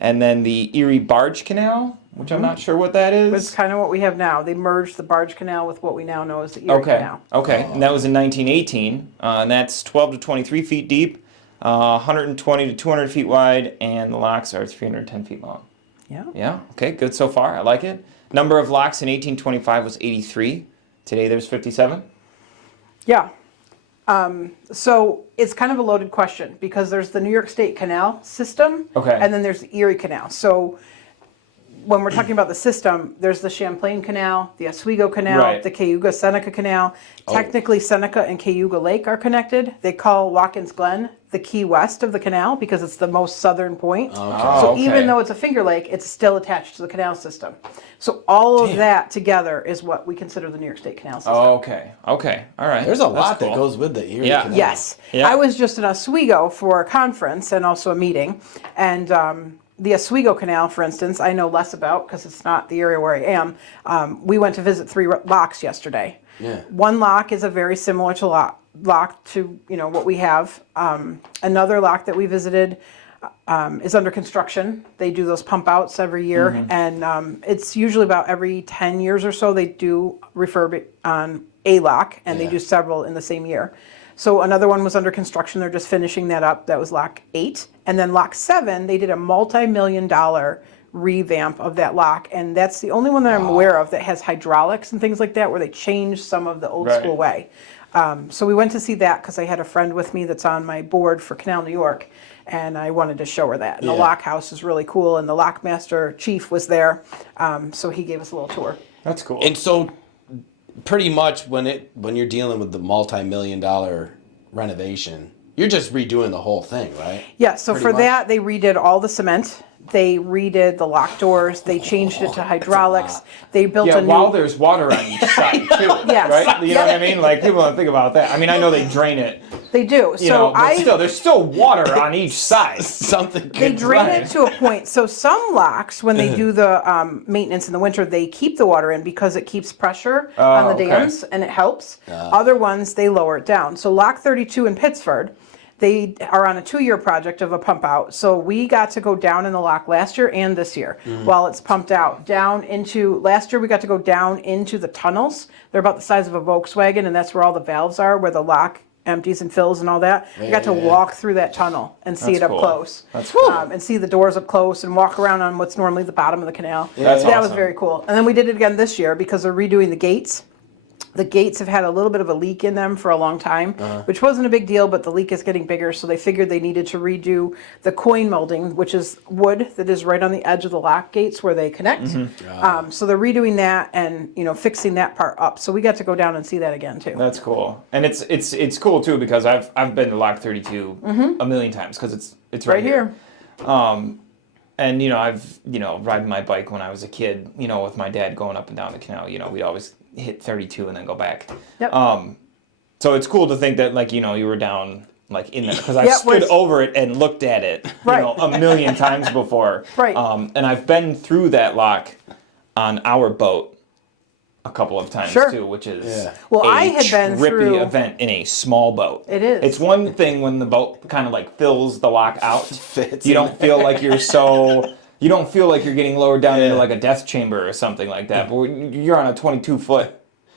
And then the Erie Barge Canal, which I'm not sure what that is. It's kind of what we have now. They merged the Barge Canal with what we now know as the Erie Okay. Canal. Okay. And that was in 1918. And that's 12 to 23 feet deep, 120 to 200 feet wide, and the locks are 310 feet long. Yeah. Yeah. Okay. Good so far. I like it. Number of locks in 1825 was 83. Today there's 57. Yeah. So it's kind of a loaded question because there's the New York State Canal system, Okay. and then there's the Erie Canal. So when we're talking about the system, there's the Champlain Canal, the Oswego Canal, Right. the Cayuga-Seneca Canal. Technically, Seneca and Cayuga Lake are connected. They call Watkins Glen the key west of the canal because it's the most southern point. Okay. So okay. even though it's a finger lake, it's still attached to the canal system. So all of that together is what we consider the New York State canal system. Oh, okay. Okay. All right. There's a That's lot cool. that goes with the Erie Yeah. Canal. Yes. Yeah. I was just in Oswego for a conference and also a meeting. And the Oswego Canal, for instance, I know less about because it's not the area where I am. We went to visit 3 locks yesterday. Yeah. One lock is a very similar to lock to what we have. Another lock that we visited is under construction. They do those pump outs every year, and it's usually about every 10 years or so they do refurb it on a lock, and they Yeah. do several in the same year. So another one was under construction. They're just finishing that up. That was lock 8. And then lock 7, they did a multi-million-dollar revamp of that lock, and that's the only one that I'm aware of that has hydraulics and things like that where they changed some of the old Right. school way. So we went to see that because I had a friend with me that's on my board for Canal New York, and I wanted to show her that. And the Yeah. lock house is really cool, and the lockmaster chief was there, so he gave us a little tour. That's cool. And so, pretty much when you're dealing with the multi-million-dollar renovation, you're just redoing the whole thing, right? Yeah, so Pretty for much? that, they redid all the cement. They redid the lock doors. They changed it to hydraulics. They built yeah, a new... while there's water on each side too, Yes. right? You know what I mean? Like people don't think about that. I mean, I know they drain it, They do. you know, but still, there's still water on each side. Something They good. drain right. it to a point. So some locks, when they do the maintenance in the winter, they keep the water in because it keeps pressure on the okay. dams and it helps. Other ones, they lower it down. So Lock 32 in Pittsford, they are on a 2-year project of a pump out. So we got to go down in the lock last year and this year while it's pumped out. Last year we got to go down into the tunnels. They're about the size of a Volkswagen, and that's where all the valves are, where the lock empties and fills and all that. We got to walk through that tunnel and see That's it up cool. close. That's cool. And see the doors up close and walk around on what's normally the bottom of the canal. That's That was awesome. very cool. And then we did it again this year because they're redoing the gates. The gates have had a little bit of a leak in them for a long time, which wasn't a big deal, but the leak is getting bigger, so they figured they needed to redo the coin molding, which is wood that is right on the edge of the lock gates where they connect. So they're redoing that and fixing that part up. So we got to go down and see that again too. That's cool, and it's cool too because I've been to Lock 32 a million times because it's right here. And I've riding my bike when I was a kid, with my dad going up and down the canal. We'd always hit 32 and then go back. Yep. So it's cool to think that you were down in there because I Yeah, stood was- over it and looked at it Right. a million times before. Right. And I've been through that lock on our boat a couple of times Sure. too, which is Yeah. Well, I had been trippy through- event in a small boat. It is. It's one thing when the boat kind of fills the lock out. Fits You in don't feel like you're so. You don't feel like you're getting lowered down into Yeah. a death chamber or something like that. But you're on a 22-foot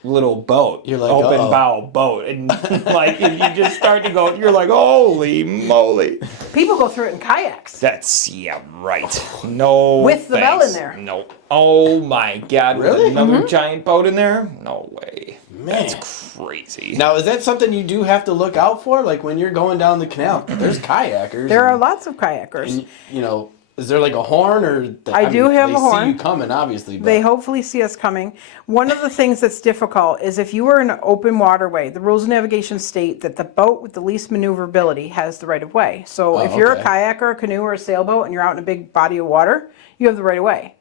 little boat. You're like, open uh-oh. bow boat, and you just start to go. You're like, holy moly! People go through it in kayaks. That's right. No, With the bell thanks. in there. No. Oh my God! Really? With another giant boat in there? No way. Man. That's crazy. Now, is that something you do have to look out for? Like when you're going down the canal, there's kayakers. There are lots of kayakers. And, is there a horn or? I do have they a horn. see you coming, obviously. But They hopefully see us coming. One of the things that's difficult is if you are in an open waterway, the rules of navigation state that the boat with the least maneuverability has the right of way. So if you're okay. a kayaker, a canoe, or a sailboat and you're out in a big body of water, you have the right of way.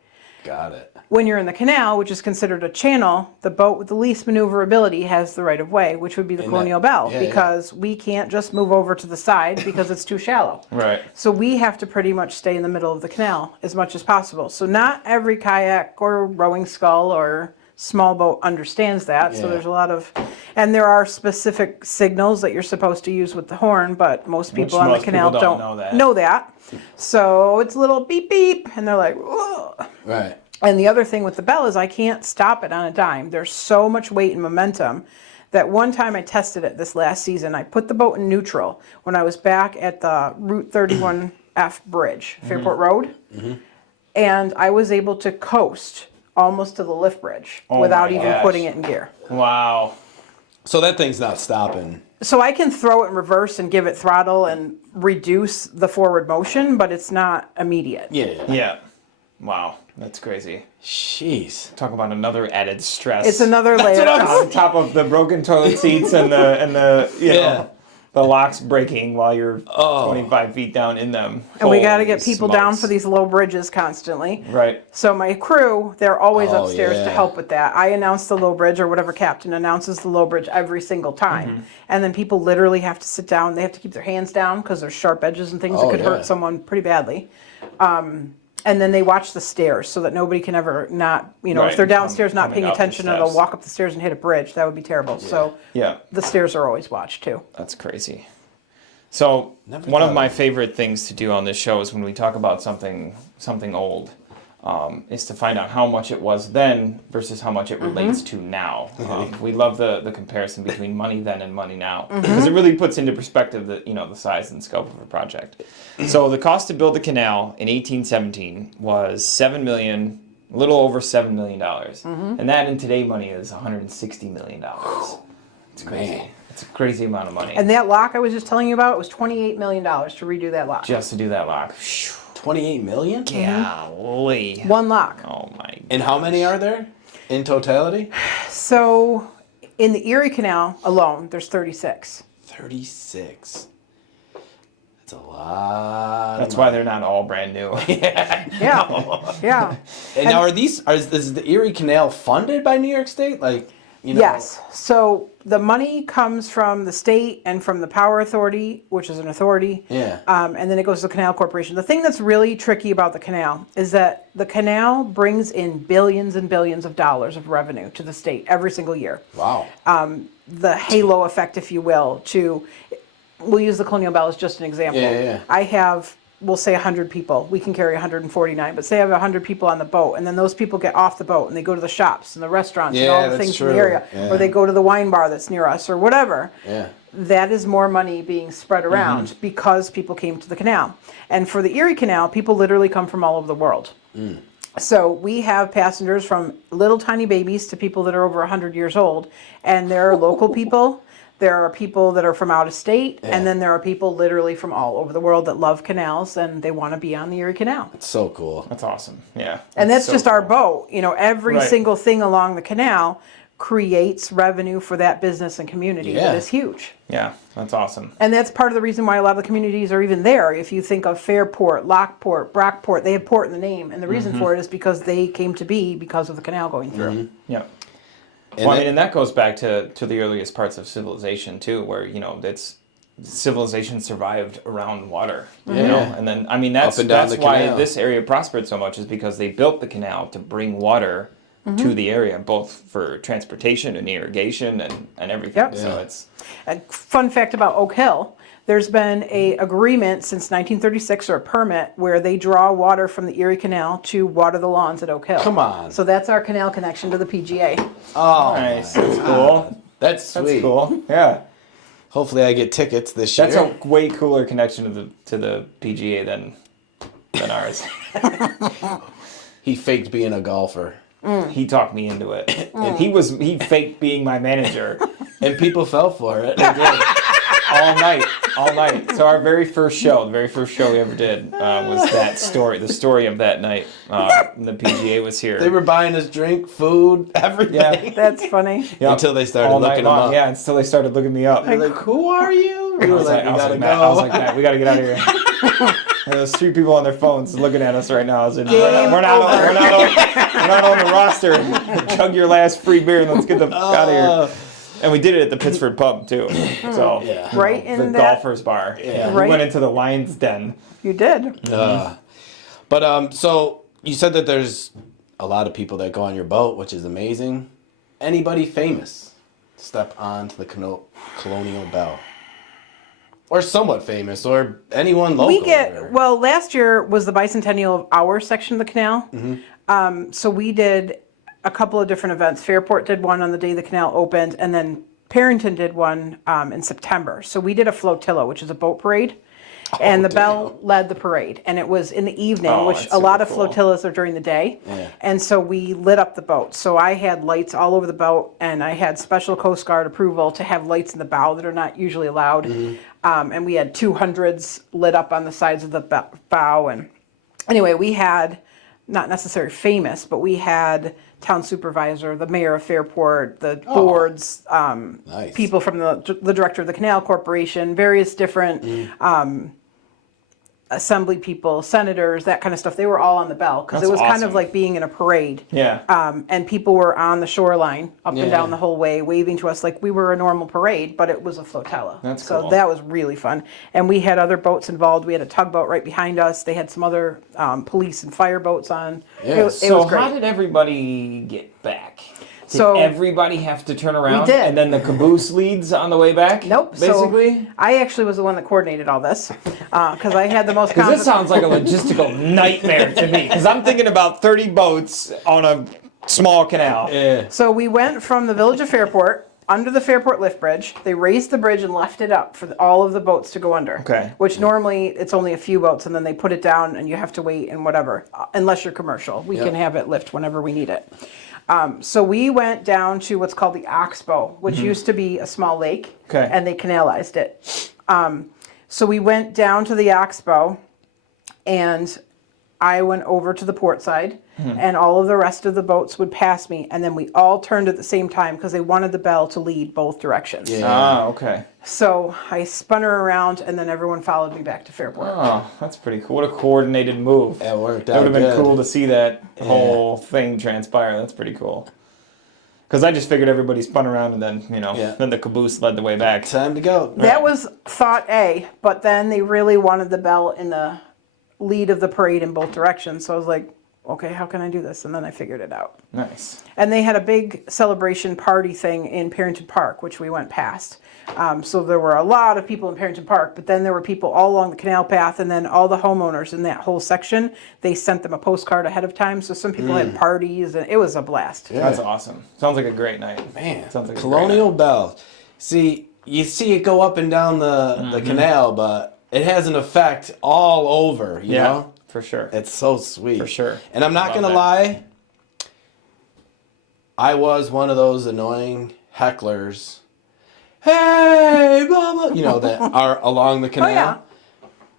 Got it. When you're in the canal, which is considered a channel, the boat with the least maneuverability has the right of way, which would be the Colonial Belle, yeah, because we can't just move over to the side because it's too shallow. Right. So we have to pretty much stay in the middle of the canal as much as possible. So not every kayak or rowing scull or small boat understands that. So Yeah. there's a lot of, and there are specific signals that you're supposed to use with the horn, but most people on the most canal people don't don't know that. So it's a little beep beep, and they're like, whoa. Right. And the other thing with the bell is I can't stop it on a dime. There's so much weight and momentum that one time I tested it this last season. I put the boat in neutral when I was back at the Route 31F bridge, Fairport Road. And I was able to coast almost to the lift bridge without my even gosh. putting it in gear. Wow. So that thing's not stopping. So I can throw it in reverse and give it throttle and reduce the forward motion, but it's not immediate. Yeah. Yeah. Wow. That's crazy. Jeez. Talk about another added stress. It's another layer. on top of the broken toilet seats and the Yeah. the locks breaking while you're 25 feet down in them. And we got to Holy get people down smokes. for these low bridges constantly. Right. So my crew, they're always Oh, upstairs yeah. to help with that. I announce the low bridge, or whatever captain announces the low bridge every single time. And then people literally have to sit down. They have to keep their hands down because there's sharp edges and things that could yeah. hurt someone pretty badly. And then they watch the stairs so that nobody can ever not, Right, if they're downstairs not coming paying up the attention, or they'll steps. walk up the stairs and hit a bridge. That would be terrible. So Yeah. the stairs are always watched too. That's crazy. So Never one of thought my of it. favorite things to do on this show is when we talk about something old, is to find out how much it was then versus how much it relates to now. We love the comparison between money then and money now, because it really puts into perspective the size and scope of a project. So the cost to build the canal in 1817 was $7 million, a little over $7 million, and that in today money is $160 million. It's crazy. Man. It's a crazy amount of money. And that lock I was just telling you about was $28 million to redo that lock. Just to do that lock. 28 million? Golly. One lock. Oh my. And how many are there in totality? So in the Erie Canal alone, there's 36. 36. That's a lot. That's why they're not all brand new. Yeah. Yeah. And now is the Erie Canal funded by New York State? Like, Yes. So the money comes from the state and from the Power Authority, which is an authority. Yeah. And then it goes to the Canal Corporation. The thing that's really tricky about the canal is that the canal brings in billions and billions of dollars of revenue to the state every single year. Wow. The halo effect, if you will, we'll use the Colonial Belle as just an example. Yeah. I have, we'll say 100 people. We can carry 149, but say I have 100 people on the boat, and then those people get off the boat and they go to the shops and the restaurants and Yeah, all the that's things in true. the area, Yeah. or they go to the wine bar that's near us or whatever. Yeah. That is more money being spread around because people came to the canal. And for the Erie Canal, people literally come from all over the world. So we have passengers from little tiny babies to people that are over 100 years old, and there are local people. There are people that are from out of state, and then there are people literally from all over the world that love canals and they want to be on the Erie Canal. It's so cool. That's awesome. Yeah. And that's so just our cool. boat. Every Right. single thing along the canal creates revenue for that business and community. Yeah. That is huge. Yeah, that's awesome. And that's part of the reason why a lot of the communities are even there. If you think of Fairport, Lockport, Brockport, they have port in the name. And the reason for it is because they came to be because of the canal going through. Yeah. And Well, I that- mean, and that goes back to the earliest parts of civilization too, where that's civilization survived around water. Yeah. And then I mean that's and down that's the why canal. this area prospered so much, is because they built the canal to bring water to the area, both for transportation and irrigation and everything. Yep. So Yeah. it's A fun fact about Oak Hill, there's been a agreement since 1936, or a permit, where they draw water from the Erie Canal to water the lawns at Oak Hill. Come on. So that's our canal connection to the PGA. Oh, nice. That's cool. that's sweet. That's cool. Yeah. Hopefully I get tickets this year. That's a way cooler connection to the PGA than ours. He faked being a golfer. He talked me into it. And he faked being my manager And people fell for it. all night. So our the very first show we ever did was that story, the story of that night. The PGA was here. They were buying us drink, food, everything. Yeah. That's funny. Yep. Until they started all night looking them long. up. Yeah, until they started looking me up. They're like, who are you? We I were was like, we gotta Matt, go. Matt, we gotta get out of here. And there's 3 people on their phones looking at us right now. I was like, Game we're not on the roster. Chug your last free beer and let's get the out of here. And we did it at the Pittsford pub too. So Yeah. Right the in that, golfers bar. Yeah. We Right. went into the Lion's Den. you did. But so you said that there's a lot of people that go on your boat, which is amazing. Anybody famous step onto the Colonial Belle? Or somewhat famous, or anyone local? We well, last year was the bicentennial of our section of the canal. So we did a couple of different events. Fairport did one on the day the canal opened, and then Parrington did one in September. So we did a flotilla, which is a boat parade. And the Belle led the parade, and it was in the evening, Oh, which that's a lot of super cool. flotillas are during the day. Yeah. And so we lit up the boat. So I had lights all over the boat, and I had special Coast Guard approval to have lights in the bow that are not usually allowed. And we had 200s lit up on the sides of the bow. And anyway, we had not necessarily famous, but we had town supervisor, the mayor of Fairport, the boards, Nice. people from the director of the Canal Corporation, various different assembly people, senators, that kind of stuff. They were all on the Belle because it That's was kind awesome. of like being in a parade. Yeah. And people were on the shoreline up and Yeah. down the whole way, waving to us like we were a normal parade, but it was a flotilla. That's so cool. that was really fun. And we had other boats involved. We had a tugboat right behind us. They had some other police and fire boats on. Yeah. It So was great. how did everybody get back? Did So- everybody have to turn around? did. And then the caboose leads on the way back? Nope. Basically? So I actually was the one that coordinated all this because I had the most. Because this sounds like a logistical nightmare to me. Because I'm thinking about 30 boats on a small canal. Yeah. So we went from the village of Fairport under the Fairport lift bridge. They raised the bridge and left it up for all of the boats to go under. Okay. Which normally it's only a few boats, and then they put it down, and you have to wait and whatever, unless you're commercial. We can have it lift whenever we need it. So we went down to what's called the Oxbow, which used to be a small lake, Okay. and they canalized it. So we went down to the Oxbow, and I went over to the port side, and all of the rest of the boats would pass me, and then we all turned at the same time because they wanted the Belle to lead both directions. Yeah. Ah, okay. So I spun her around, and then everyone followed me back to Fairport. Oh, that's pretty cool. What a coordinated move. It worked That out would have been good. cool to see that whole thing transpire. That's pretty cool. Because I just figured everybody spun around and then, Yeah. then the caboose led the way back. Time to go. That was thought A, but then they really wanted the Belle in the lead of the parade in both directions. So I was like, okay, how can I do this? And then I figured it out. Nice. And they had a big celebration party thing in Parrington Park, which we went past. So there were a lot of people in Parrington Park, but then there were people all along the canal path, and then all the homeowners in that whole section, they sent them a postcard ahead of time. So some people had parties, and it was a blast. Yeah. That's awesome. Sounds like a great night. Man, Sounds like a Colonial Belle. See, you see it go up and down the canal, but it has an effect all over, you Yeah, know? for sure. It's so sweet. For sure. And I'm not Love going to that. lie, I was one of those annoying hecklers. Hey, blah, blah, you know, that are along the canal. yeah.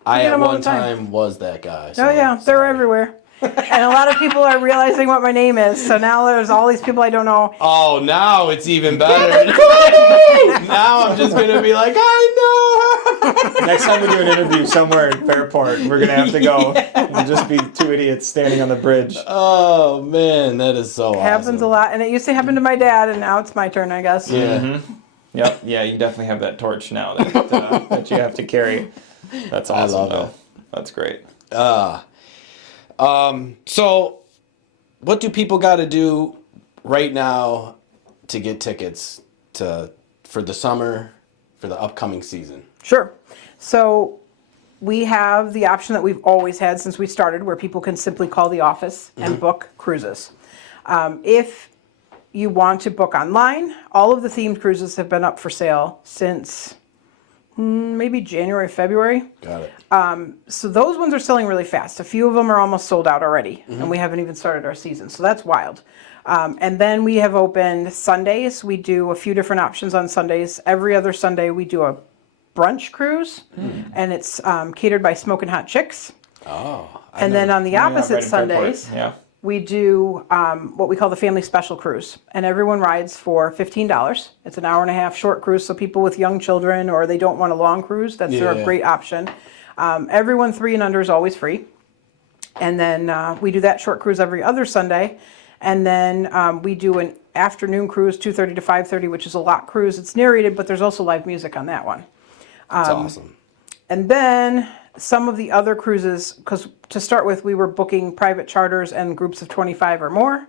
I get at 'em all one the time. time was that guy. Oh so yeah, they're sorry. everywhere. And a lot of people are realizing what my name is. So now there's all these people I don't know. Oh, now it's even better. Now I'm just going to be like, I know her. Next time we do an interview somewhere in Fairport, we're going to have to go. We'll just be two idiots standing on the bridge. Oh, man, that is so awesome. Happens a lot, and it used to happen to my dad, and now it's my turn, I guess. Yeah. Yep. Yeah, you definitely have that torch now that, that you have to carry. That's awesome, love though. it. That's great. So, what do people got to do right now to get tickets for the summer, for the upcoming season? Sure. So we have the option that we've always had since we started, where people can simply call the office and book cruises. If you want to book online, all of the themed cruises have been up for sale since maybe January, February. Got it. So those ones are selling really fast. A few of them are almost sold out already, and we haven't even started our season. So that's wild. And then we have opened Sundays. We do a few different options on Sundays. Every other Sunday we do a brunch cruise, and it's catered by Smoking Hot Chicks. Oh. And then on the Yeah, opposite right in Fairport. Sundays, Yeah. we do what we call the Family Special Cruise, and everyone rides for $15. It's an hour and a half short cruise, so people with young children or they don't want a long cruise, that's Yeah. a great option. Everyone 3 and under is always free. And then we do that short cruise every other Sunday. And then we do an afternoon cruise, 2:30 to 5:30, which is a lot cruise. It's narrated, but there's also live music on that one. That's awesome. And then some of the other cruises, because to start with, we were booking private charters and groups of 25 or more.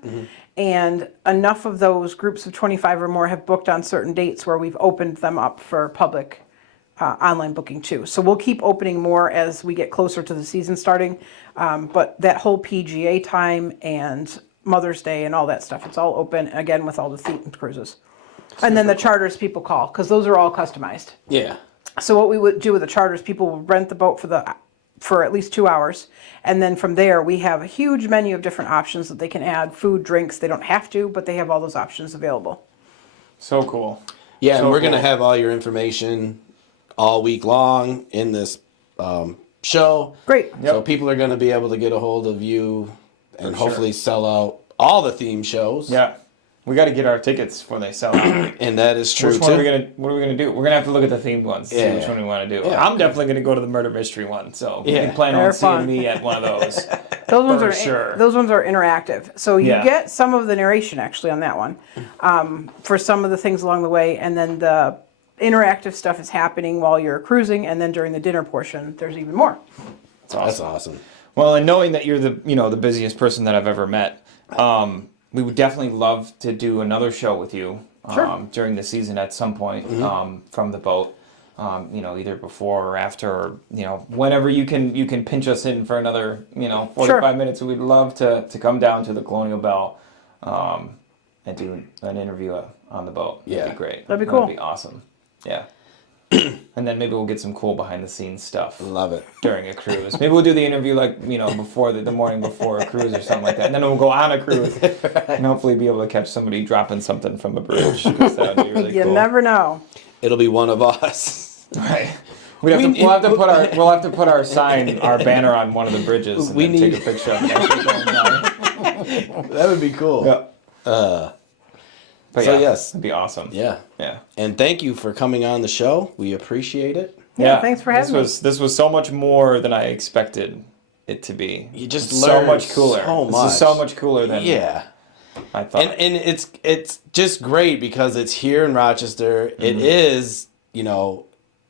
And enough of those groups of 25 or more have booked on certain dates where we've opened them up for public online booking too. So we'll keep opening more as we get closer to the season starting. But that whole PGA time and Mother's Day and all that stuff, it's all open again with all the themed cruises. And then the charters people call, because those are all customized. Yeah. So what we would do with the charters, people would rent the boat for at least 2 hours, and then from there we have a huge menu of different options that they can add, food, drinks. They don't have to, but they have all those options available. So cool. Yeah, and So we're going to cool. have all your information all week long in this show. Great. So people are going to be able to get a hold of you and sure. hopefully sell out all the theme shows. Yeah. We got to get our tickets before they sell out. And that is true Which too. one what are we gonna do? We're gonna have to look at the themed ones, see which one we want to do. Yeah. I'm definitely gonna go to the murder mystery one, so you Yeah. can plan They're on seeing fun. me at one of those. Those ones For are sure. those ones are interactive, so you Yeah. get some of the narration actually on that one, for some of the things along the way, and then the interactive stuff is happening while you're cruising, and then during the dinner portion, there's even more. That's awesome. That's awesome. Well, and knowing that you're the busiest person that I've ever met, we would definitely love to do another show with you Sure. during the season at some point from the boat. Either before or after, or whenever you can pinch us in for another 45 minutes. We'd love to come down to the Colonial Belle and do an interview on the boat. Yeah. That'd be great. That'd be cool. That'd be awesome. Yeah. And then maybe we'll get some cool behind the scenes stuff Love it. during a cruise. Maybe we'll do the interview before the morning before a cruise or something like that. And then we'll go on a cruise and hopefully be able to catch somebody dropping something from a bridge. 'Cause that would be really You cool. never know. It'll be one of us. Right. We'll have to put our sign, our banner on one of the bridges and We then need- take a picture of it as we're going by. That would be cool. Yeah. But So yeah, yes. it'd be awesome. Yeah. Yeah. And thank you for coming on the show. We appreciate it. Yeah, thanks for having me. This was so much more than I expected it to be. You just so learned much cooler. so This much. is so much cooler than Yeah. I thought. And it's just great because it's here in Rochester. It is,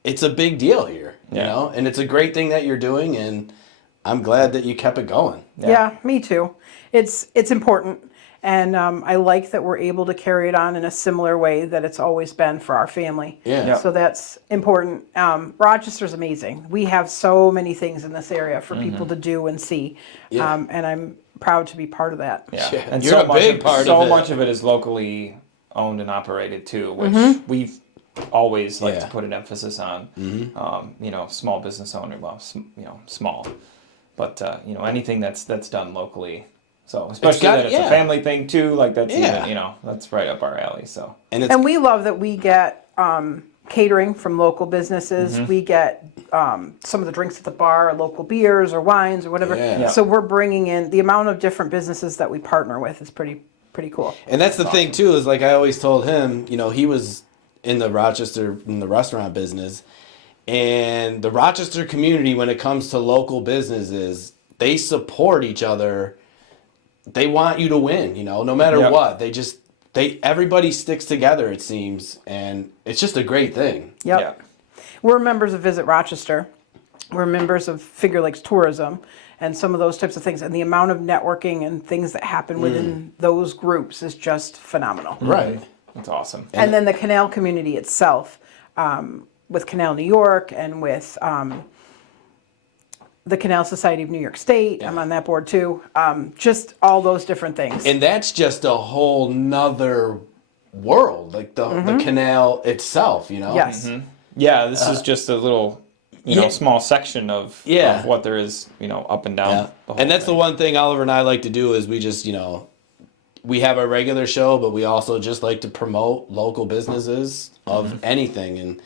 it's a big deal here, Yeah. and it's a great thing that you're doing, and I'm glad that you kept it going. Yeah, me too. It's important, and I like that we're able to carry it on in a similar way that it's always been for our family. Yeah. Yeah. So that's important. Rochester's amazing. We have so many things in this area for people to do and see, Yeah. and I'm proud to be part of that. Yeah, Yeah, and you're so a much big of, part so of it. much of it is locally owned and operated too, which we've always liked to put an emphasis on. Small business owner, small, but anything that's done locally. So especially that it's a family thing too, like that's even, that's right up our alley. So And we love that we get catering from local businesses. We get some of the drinks at the bar, local beers or wines or whatever. Yeah. So we're bringing in the amount of different businesses that we partner with is pretty cool. And that's the thing too, is like I always told him, he was in the restaurant business, and the Rochester community, when it comes to local businesses, they support each other. They want you to win, no matter Yep. what. Everybody sticks together, it seems, and it's just a great thing. Yep. yeah, We're members of Visit Rochester. We're members of Finger Lakes Tourism and some of those types of things. And the amount of networking and things that happen within those groups is just phenomenal. Right. that's awesome. And then the canal community itself, with Canal New York and with the Canal Society of New York State. I'm on that board too. Just all those different things. And that's just a whole nother world, like the canal itself, Yes. Yeah, this is just a little, small section of what there is, up and down. Yeah. The whole And that's thing. the one thing Oliver and I like to do is we just, we have our regular show, but we also just like to promote local businesses of anything. And,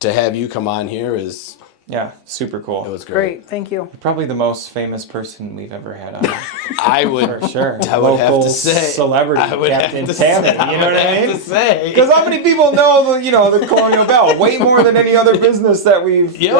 to have you come on here is, Yeah, super cool. it was great. Great. Thank you. Probably the most famous person we've ever had on. I would, For sure. I would have Local to say, celebrity I would Captain have to Tammee. say, You know what I have mean? to say. Because how many people know the Colonial Belle? Way more than any other business that we've been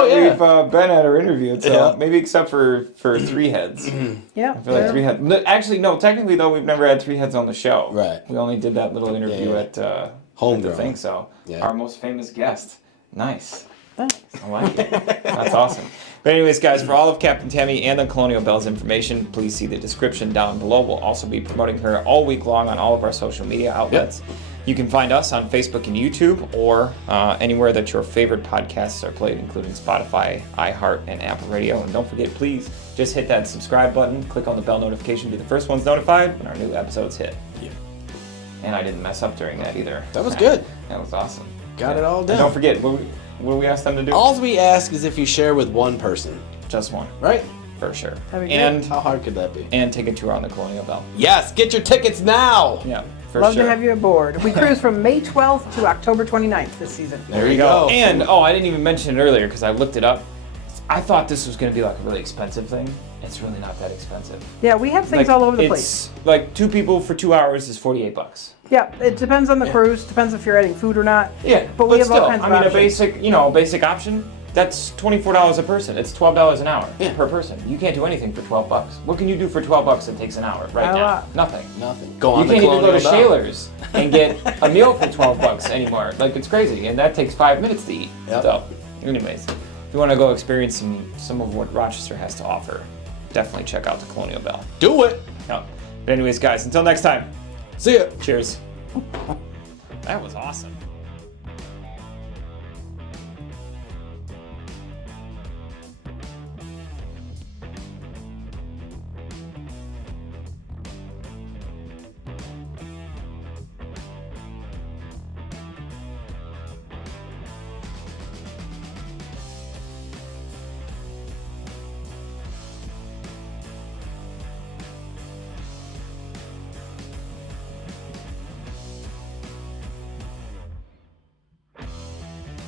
at or interviewed. So Yeah. maybe except for Three Heads. Yeah. I feel like Three Heads. Actually, no. Technically, though, we've never had Three Heads on the show. Right. We only did that little interview Yeah. at the Homegrown. thing. So Yeah. our most famous guest. Nice. Thanks. I like it. That's awesome. But anyways, guys, for all of Captain Tammee and the Colonial Belle's information, please see the description down below. We'll also be promoting her all week long on all of our social media outlets. You can find us on Facebook and YouTube or anywhere that your favorite podcasts are played, including Spotify, iHeart, and Apple Radio. And don't forget, please just hit that subscribe button, click on the bell notification, be the first ones notified when our new episodes hit. Yeah. And I didn't mess up during that either. That was good. That was awesome. Got it all And down. don't forget, what do we ask them to do? All we ask is if you share with one person, Just one, right? for sure. That'd be great. And How hard could that be? take a tour on the Colonial Belle. Yes, get your tickets now. Yeah, for Love sure. to have you aboard. We cruise from May 12th to October 29th this season. There you go. And I didn't even mention it earlier because I looked it up. I thought this was going to be like a really expensive thing. it's really not that expensive. Yeah, we have things all over the place. It's like 2 people for 2 hours is $48. Yeah, it depends on the cruise. Depends if you're adding food or not. Yeah, but we have still, all kinds of a options. basic option. That's $24 a person. It's $12 an hour per person. You can't do anything for $12. What can you do for $12 that takes an hour right Not a now? lot. Nothing. Go on You the can't even go to Colonial Belle. Shaler's and get a meal for $12 anymore. Like, it's crazy, and that takes 5 minutes to eat. Yep. So, anyways, if you want to go experience some of what Rochester has to offer, definitely check out the Colonial Belle. Do it. Yeah. But anyways, guys, until next time. See ya. Cheers. That was awesome.